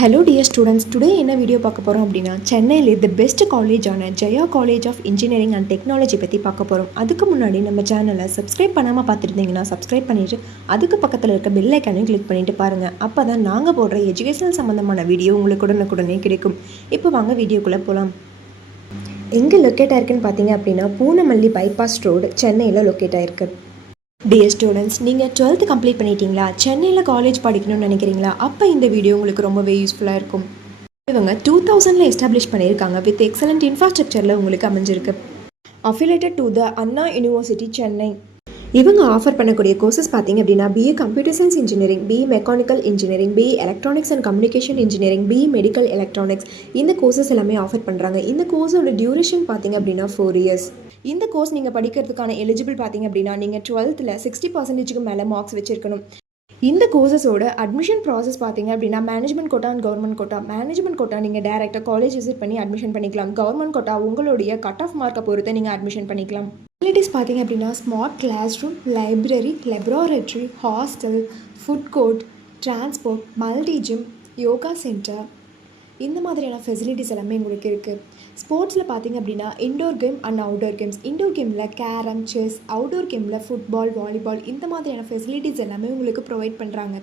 Hello dear students, today என்ன video பார்க்க போகிறோம் அப்படின்னா சென்னையில் தி பெஸ்ட் காலேஜான Jaya college of engineering and technology பற்றி பார்க்க போகிறோம். அதுக்கு முன்னாடி நம்ம சேனலை சப்ஸ்கிரைப் பண்ணாமல் பார்த்துருந்தீங்கன்னா சப்ஸ்கிரைப் பண்ணிவிட்டு அதுக்கு பக்கத்தில் இருக்க பெல் ஐக்கானையும் கிளிக் பண்ணிட்டு பாருங்கள். அப்போ தான் நாங்கள் போடுற எஜுகேஷனல் சம்மந்தமான வீடியோ உங்களுக்கு உடனுக்குடனே கிடைக்கும். இப்போ வாங்க வீடியோக்குள்ளே போகலாம். எங்கே லொக்கேட் ஆயிருக்குன்னு பார்த்தீங்க அப்படின்னா பூனமல்லி பைபாஸ் ரோடு சென்னையில் லொக்கேட் ஆயிருக்கு. டியர் ஸ்டூடெண்ட்ஸ், நீங்கள் 12th கம்ப்ளீட் பண்ணிட்டீங்களா? சென்னையில் காலேஜ் படிக்கணும்னு நினைக்கிறீங்களா? அப்போ இந்த வீடியோ உங்களுக்கு ரொம்பவே யூஸ்ஃபுல்லாக இருக்கும். இவங்க 2000 எஸ்டாப்ளிஷ் பண்ணியிருக்காங்க. வித் எக்ஸலண்ட் இன்ஃப்ராஸ்ட்ரக்சரில் உங்களுக்கு அமைஞ்சிருக்கு. Affiliated to the Anna university Chennai. இவங்க ஆஃபர் பண்ணக்கூடிய கோர்சஸ் பார்த்தீங்க அப்படின்னா BA computer science engineering, BE mechanical engineering, BE electronics and communication engineering, BE medical electronics. இந்த கோர்சஸ் எல்லாமே ஆஃபர் பண்ணுறாங்க. இந்த கோர்ஸோட டியூரேஷன் பார்த்தீங்க அப்படின்னா 4 years. இந்த கோர்ஸ் நீங்கள் படிக்கிறதுக்கான எலிஜிபிள் பார்த்தீங்க அப்படின்னா நீங்கள் 12th 60% மேலே மார்க்ஸ் வச்சுருக்கணும். இந்த கோர்சஸோட அட்மிஷன் ப்ராசஸ் பார்த்தீங்க அப்படின்னா management quota and government quota. Management quota நீங்கள் டேரெக்டாக காலேஜ் விசிட் பண்ணி அட்மிஷன் பண்ணிக்கலாம். கவர்மெண்ட் கோட்டா உங்களுடைய கட் ஆஃப் மார்க்கை பொறுத்து நீங்கள் அட்மிஷன் பண்ணிக்கலாம். ஃபெசிலிட்டிஸ் பார்த்தீங்க அப்படின்னா smart class room, library, laboratory, hostel, food court, transport, multi gym, yoga centre, இந்த மாதிரியான ஃபெசிலிட்டிஸ் எல்லாமே உங்களுக்கு இருக்குது. ஸ்போர்ட்ஸில் பார்த்தீங்க அப்படின்னா indoor game and outdoor games. Indoor கேமில் கேரம், செஸ், அவுடோர் கேமில் ஃபுட்பால், வாலிபால், இந்த மாதிரியான ஃபெசிலிட்டிஸ் எல்லாமே உங்களுக்கு ப்ரொவைட் பண்ணுறாங்க.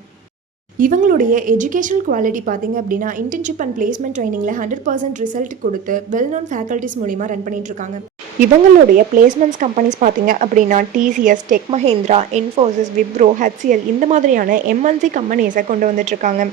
இவங்களுடைய எஜுகேஷனல் குவாலிட்டி பார்த்தீங்க அப்படின்னா இன்டர்ன்ஷிப் அண்ட் பிளேஸ்மெண்ட் ட்ரைனிங்கில் 100% ரிசல்ட் கொடுத்து வெல் நோன் ஃபேக்கல்ட்டிஸ் மூலிமா ரன் பண்ணிட்டுருக்காங்க. இவங்களுடைய பிளேஸ்மெண்ட்ஸ் கம்பெனிஸ் பார்த்தீங்க அப்படின்னா TCS, tech Mahindra, Infosys, Wipro, HCL, இந்த மாதிரியான எம்என்சி கம்பெனிஸை கொண்டு வந்துட்டுருக்காங்க.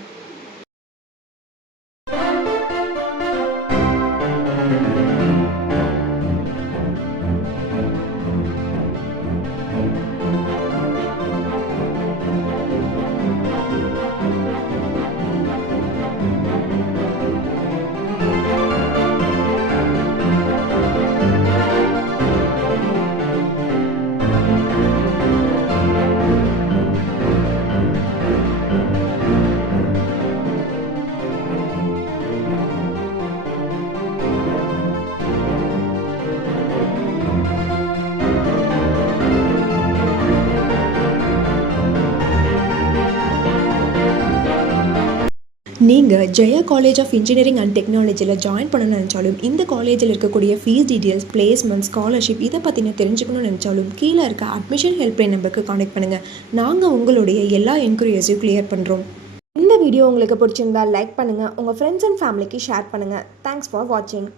நீங்கள் Jaya college of engineering and டெக்னாலஜியில் ஜாயின் பண்ணணும்னு நினச்சாலும், இந்த காலேஜில் இருக்கக்கூடிய ஃபீஸ் டீட்டெயில்ஸ், பிளேஸ்மெண்ட், ஸ்காலர்ஷிப் இதை பற்றின தெரிஞ்சுக்கணும்னு நினச்சாலும் கீழே இருக்க அட்மிஷன் ஹெல்ப்லைன் நம்பருக்கு கான்டெக்ட் பண்ணுங்கள். நாங்கள் உங்களுடைய எல்லா என்கொயரிஸையும் கிளியர் பண்ணுறோம். இந்த வீடியோ உங்களுக்கு பிடிச்சிருந்தா லைக் பண்ணுங்கள், உங்கள் ஃப்ரெண்ட்ஸ் அண்ட் ஃபேமிலிக்கு ஷேர் பண்ணுங்கள். தேங்க்ஸ் ஃபார் வாட்சிங்.